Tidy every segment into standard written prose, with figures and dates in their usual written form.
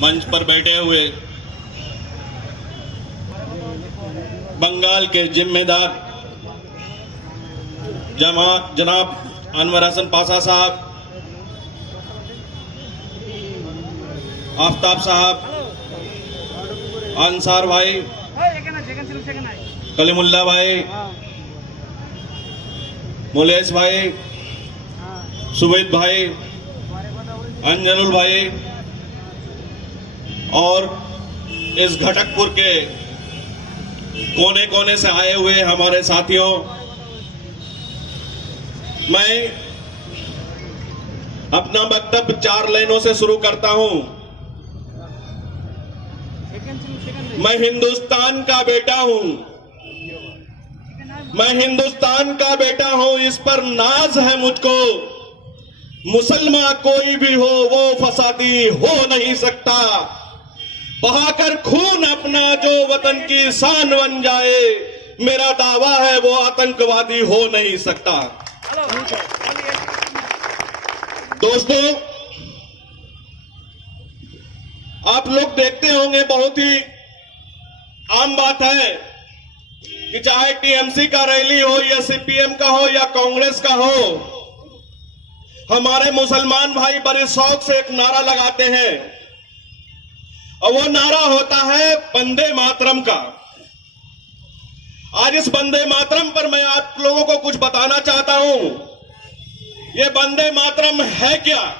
मंच पर बैठे हुए बंगाल के जिम्मेदार जनाब अनवर हसन पासा साहब, आफ्ताब साहब, अंसार भाई, कलीमुल्ला भाई, मुलेश भाई, सुबैद भाई, अंजनुल भाई और इस घटकपुर के कोने कोने से आए हुए हमारे साथियों, मैं अपना वक्तव्य 4 लाइनों से शुरू करता हूं। मैं हिंदुस्तान का बेटा हूं, मैं हिंदुस्तान का बेटा हूं, इस पर नाज है मुझको। मुसलमान कोई भी हो वो फसादी हो नहीं सकता, बहाकर खून अपना जो वतन की शान बन जाए, मेरा दावा है वो आतंकवादी हो नहीं सकता। दोस्तों, आप लोग देखते होंगे, बहुत ही आम बात है कि चाहे टीएमसी का रैली हो या सीपीएम का हो या कांग्रेस का हो, हमारे मुसलमान भाई बड़े शौक से एक नारा लगाते हैं और वो नारा होता है वंदे मातरम का। आज इस वंदे मातरम पर मैं आप लोगों को कुछ बताना चाहता हूं। ये वंदे मातरम है क्या?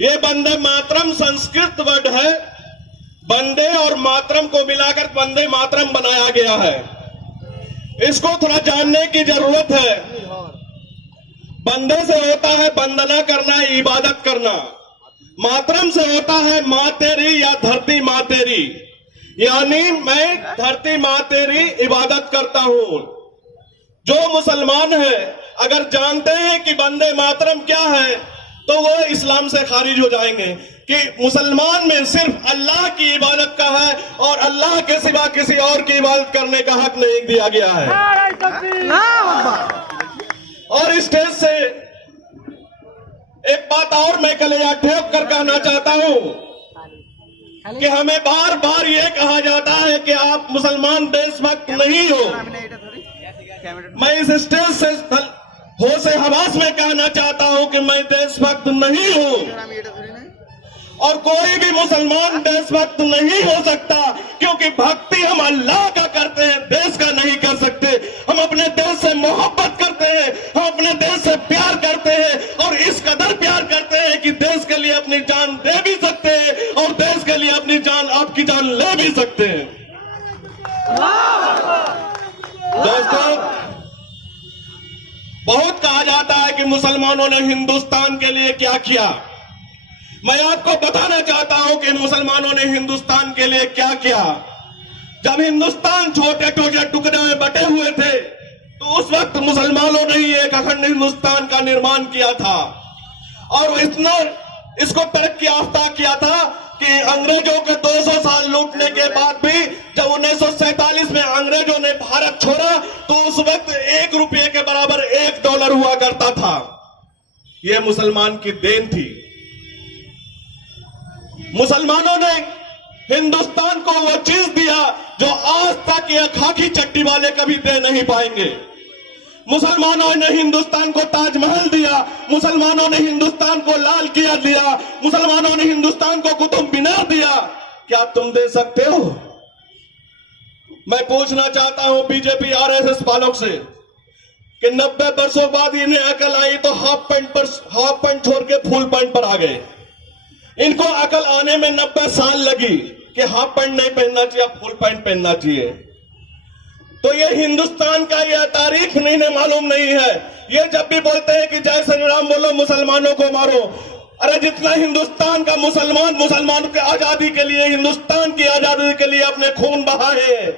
ये वंदे मातरम संस्कृत वर्ड है। वंदे और मातरम को मिलाकर वंदे मातरम बनाया गया है। इसको थोड़ा जानने की जरूरत है। वंदे से होता है वंदना करना, इबादत करना। मातरम से होता है मां तेरी या धरती मां तेरी, यानी मैं धरती मां तेरी इबादत करता हूं। जो मुसलमान है अगर जानते हैं कि वंदे मातरम क्या है तो वो इस्लाम से खारिज हो जाएंगे कि मुसलमान में सिर्फ अल्लाह की इबादत का है और अल्लाह के सिवा किसी और की इबादत करने का हक नहीं दिया गया है। और स्टेज से एक बात और मैं कलेजा ठोक कर कहना चाहता हूं कि हमें बार बार ये कहा जाता है कि आप मुसलमान देशभक्त नहीं हो। मैं इस स्टेज से होश हवास में कहना चाहता हूं कि मैं देशभक्त नहीं हूं और कोई भी मुसलमान देशभक्त नहीं हो सकता, क्योंकि भक्ति हम अल्लाह का करते हैं, देश का नहीं कर सकते। हम अपने देश से मोहब्बत करते हैं, हम अपने देश से प्यार करते हैं और इस कदर प्यार करते हैं कि देश के लिए अपनी जान दे भी सकते हैं और देश के लिए अपनी जान, आपकी जान ले भी सकते हैं। दोस्तों, बहुत कहा जाता है कि मुसलमानों ने हिंदुस्तान के लिए क्या किया। मैं आपको बताना चाहता हूं कि मुसलमानों ने हिंदुस्तान के लिए क्या किया। जब हिंदुस्तान छोटे छोटे टुकड़े में बटे हुए थे तो उस वक्त मुसलमानों ने ही एक अखंड हिंदुस्तान का निर्माण किया था और इतना इसको तरक्की याफ्ता किया था कि अंग्रेजों के 200 साल लूटने के बाद भी जब 1947 में अंग्रेजों ने भारत छोड़ा तो उस वक्त 1 रुपये के बराबर $1 हुआ करता था। यह मुसलमान की देन थी। मुसलमानों ने हिंदुस्तान को वो चीज दिया जो आज तक ये खाकी चट्टी वाले कभी दे नहीं पाएंगे। मुसलमानों ने हिंदुस्तान को ताजमहल दिया, मुसलमानों ने हिंदुस्तान को लाल किला दिया, मुसलमानों ने हिंदुस्तान को कुतुब मीनार दिया। क्या तुम दे सकते हो? मैं पूछना चाहता हूं बीजेपी आरएसएस वालों से कि 90 वर्षों बाद इन्हें अकल आई तो हाफ पैंट छोड़ के फुल पैंट पर आ गए। इनको अकल आने में 90 साल लगी कि हाफ पैंट नहीं पहनना चाहिए, फुल पैंट पहनना चाहिए। तो ये हिंदुस्तान का यह तारीख नहीं मालूम नहीं है। ये जब भी बोलते हैं कि जय श्री राम बोलो, मुसलमानों को मारो, अरे जितना हिंदुस्तान का मुसलमानों की आजादी के लिए, हिंदुस्तान की आजादी के लिए अपने खून बहाए,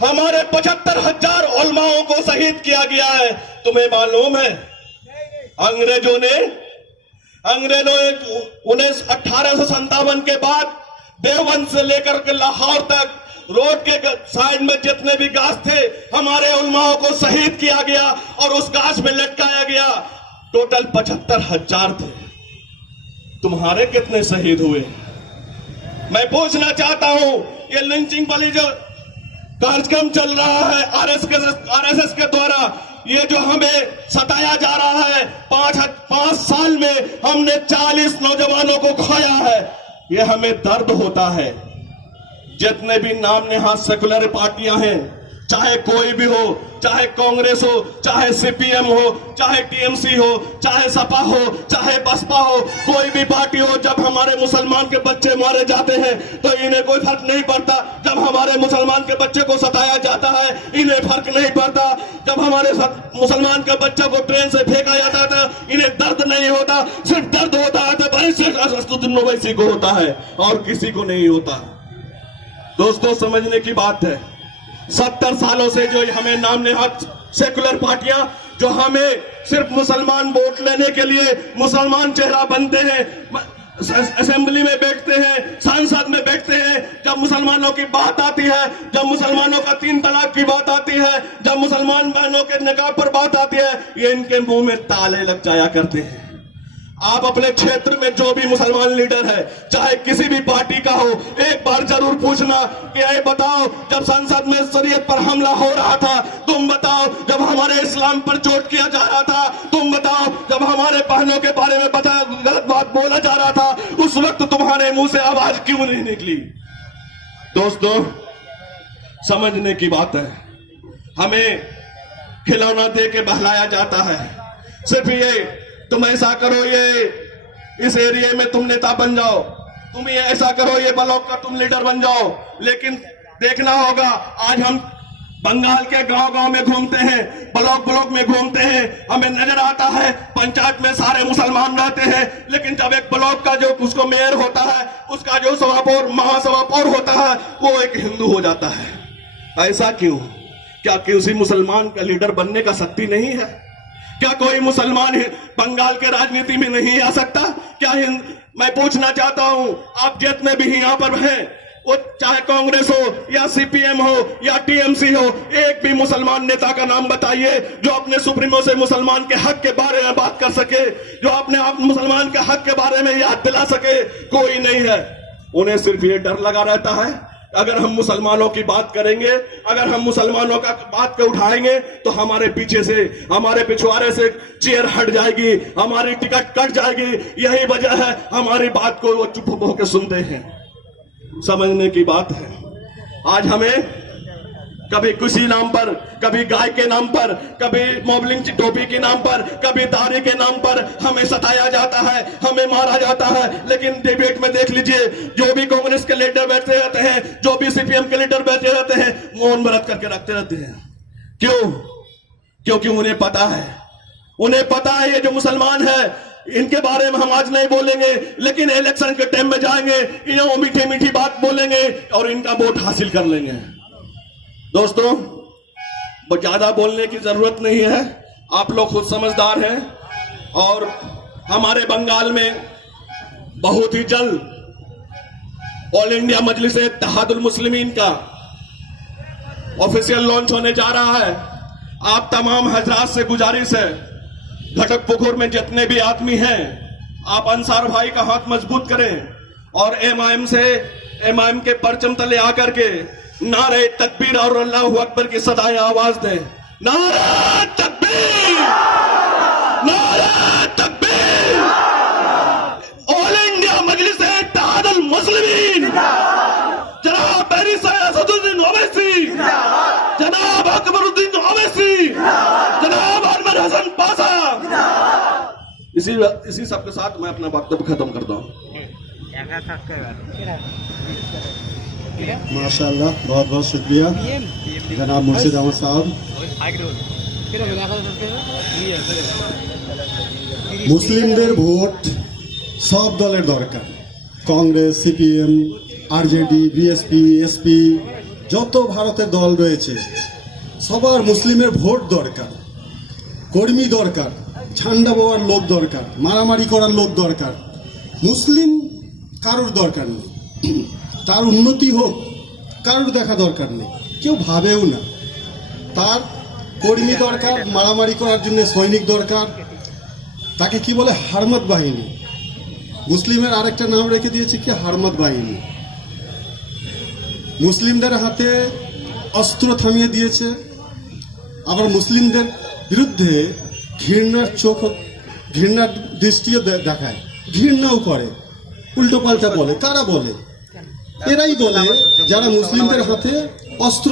हमारे 75,000 उलमाओं को शहीद किया गया है। तुम्हें मालूम है अंग्रेजों ने 1857 के बाद देवबंद से लेकर के लाहौर तक रोड के साइड में जितने भी गाछ थे हमारे उलमाओं को शहीद किया गया और उस गाछ में लटकाया गया। टोटल 75,000 थे। तुम्हारे कितने शहीद हुए? मैं पूछना चाहता हूं, ये लिंचिंग वाली जो कार्यक्रम चल रहा है आरएसएस के द्वारा, ये जो हमें सताया जा रहा है, 5 साल में हमने 40 नौजवानों को खोया है, ये हमें दर्द होता है। जितने भी नाम नेहाद सेकुलर पार्टियां हैं, चाहे कोई भी हो, चाहे कांग्रेस हो, चाहे सीपीएम हो, चाहे टीएमसी हो, चाहे सपा हो, चाहे बसपा हो, कोई भी पार्टी हो, जब हमारे मुसलमान के बच्चे मारे जाते हैं तो इन्हें कोई फर्क नहीं पड़ता। जब हमारे मुसलमान के बच्चे को सताया जाता है इन्हें फर्क नहीं पड़ता। जब हमारे मुसलमान के बच्चे को ट्रेन से फेंका जाता था इन्हें दर्द नहीं होता। सिर्फ दर्द होता है तो भाई सिर्फ असदुद्दीन ओवैसी को होता है और किसी को नहीं होता। दोस्तों, समझने की बात है, 70 सालों से जो हमें नाम नेहाद सेकुलर पार्टियां जो हमें सिर्फ मुसलमान वोट लेने के लिए मुसलमान चेहरा बनते हैं, असेंबली में बैठते हैं, संसद में बैठते हैं, जब मुसलमानों की बात आती है, जब मुसलमानों का 3 तलाक की बात आती है, जब मुसलमान बहनों के निकाह पर बात आती है, ये इनके मुंह में ताले लग जाया करते हैं। आप अपने क्षेत्र में जो भी मुसलमान लीडर है, चाहे किसी भी पार्टी का हो, एक बार जरूर पूछना कि ये बताओ, जब संसद में शरीयत पर हमला हो रहा था तुम बताओ, जब हमारे इस्लाम पर चोट किया जा रहा था तुम बताओ, जब हमारे बहनों के बारे में गलत बात बोला जा रहा था उस वक्त तुम्हारे मुंह से आवाज क्यों नहीं निकली? दोस्तों, समझने की बात है, हमें खिलौना दे के बहलाया जाता है। सिर्फ ये तुम ऐसा करो, ये इस एरिया में तुम नेता बन जाओ, तुम ये ऐसा करो, ये ब्लॉक का तुम लीडर बन जाओ। लेकिन देखना होगा, आज हम बंगाल के गांव-गांव में घूमते हैं, ब्लॉक में घूमते हैं, हमें नजर आता है पंचायत में सारे मुसलमान रहते हैं, लेकिन जब एक ब्लॉक का जो उसको मेयर होता है, उसका जो सभापौर महासभापौर होता है, वो एक हिंदू हो जाता है। ऐसा क्यों? क्या किसी मुसलमान का लीडर बनने का शक्ति नहीं है? क्या कोई मुसलमान बंगाल के राजनीति में नहीं आ सकता? क्या मैं पूछना चाहता हूं, आप जितने भी यहाँ पर हैं, वो चाहे कांग्रेस हो या सीपीएम हो या टीएमसी हो, एक भी मुसलमान नेता का नाम बताइए जो अपने सुप्रीमो से मुसलमान के हक के बारे में बात कर सके, जो अपने आप मुसलमान के हक के बारे में याद दिला सके। कोई नहीं है। उन्हें सिर्फ ये डर लगा रहता है, अगर हम मुसलमानों की बात करेंगे, अगर हम मुसलमानों का बात को उठाएंगे तो हमारे पीछे से, हमारे पिछवाड़े से चेयर हट जाएगी, हमारी टिकट कट जाएगी। यही वजह है हमारी बात को वो चुप होकर सुनते हैं। समझने की बात है, आज हमें कभी किसी नाम पर, कभी गाय के नाम पर, कभी मोबलिंग टोपी के नाम पर, कभी दाढ़ी के नाम पर हमें सताया जाता है, हमें मारा जाता है। लेकिन डिबेट में देख लीजिए, जो भी कांग्रेस के लीडर बैठते रहते हैं, जो भी सीपीएम के लीडर बैठे रहते हैं, मौन व्रत करके रखते रहते हैं। क्यों? क्योंकि उन्हें पता है ये जो मुसलमान है इनके बारे में हम आज नहीं बोलेंगे, लेकिन इलेक्शन के टाइम में जाएंगे, इन्हें मीठी मीठी बात बोलेंगे और इनका वोट हासिल कर लेंगे। दोस्तों, वो ज्यादा बोलने की जरूरत नहीं है, आप लोग खुद समझदार हैं। और हमारे बंगाल में बहुत ही जल्द ऑल इंडिया मजलिस इत्तेहादुल मुस्लिमीन का ऑफिशियल लॉन्च होने जा रहा है। आप तमाम हजरात से गुजारिश है, घटक पुकुर में जितने भी आदमी हैं, आप अंसार भाई का हाथ मजबूत करें और एमआईएम के परचम तले आकर के नारे तकबीर और अल्लाहू अकबर की सदाएं आवाज दें। नारे तकबीर, नारे तकबीर। ऑल इंडिया मजलिस इत्तेहादुल मुस्लिमीन, जनाब बैरी सैयद असदुद्दीन ओवैसी, जनाब अकबरुद्दीन ओवैसी, जनाब अनवर हसन पासा। इसी सब के साथ मैं अपना वक्तव्य खत्म करता हूँ। माशाअल्लाह, बहुत बहुत शुक्रिया जनाब मुर्शिद अहमद साहब। মুসলিমদের ভোট সব দলের দরকার, Congress, CPM, RJD, BSP, SP, যত ভারতের দল রয়েছে সবার মুসলিমের ভোট দরকার, কর্মী দরকার, ঝান্ডা বোয়ার লোক দরকার, মারামারি করার লোক দরকার। মুসলিম কারোর দরকার নেই, তার উন্নতি হোক কারোর দেখা দরকার নেই, কেউ ভাবেও না। তার কর্মী দরকার, মারামারি করার জন্য সৈনিক দরকার, তাকে কি বলে হারমত বাহিনী। মুসলিমের আরেকটা নাম রেখে দিয়েছে কি হারমাত বাহিনী। মুসলিমদের হাতে অস্ত্র থামিয়ে দিয়েছে, আবার মুসলিমদের বিরুদ্ধে ঘৃণার চোখ, ঘৃণার দৃষ্টিও দেখায়, ঘৃণাও করে, উল্টো পাল্টা বলে। কারা বলে? এরাই বলে যারা মুসলিমদের হাতে অস্ত্র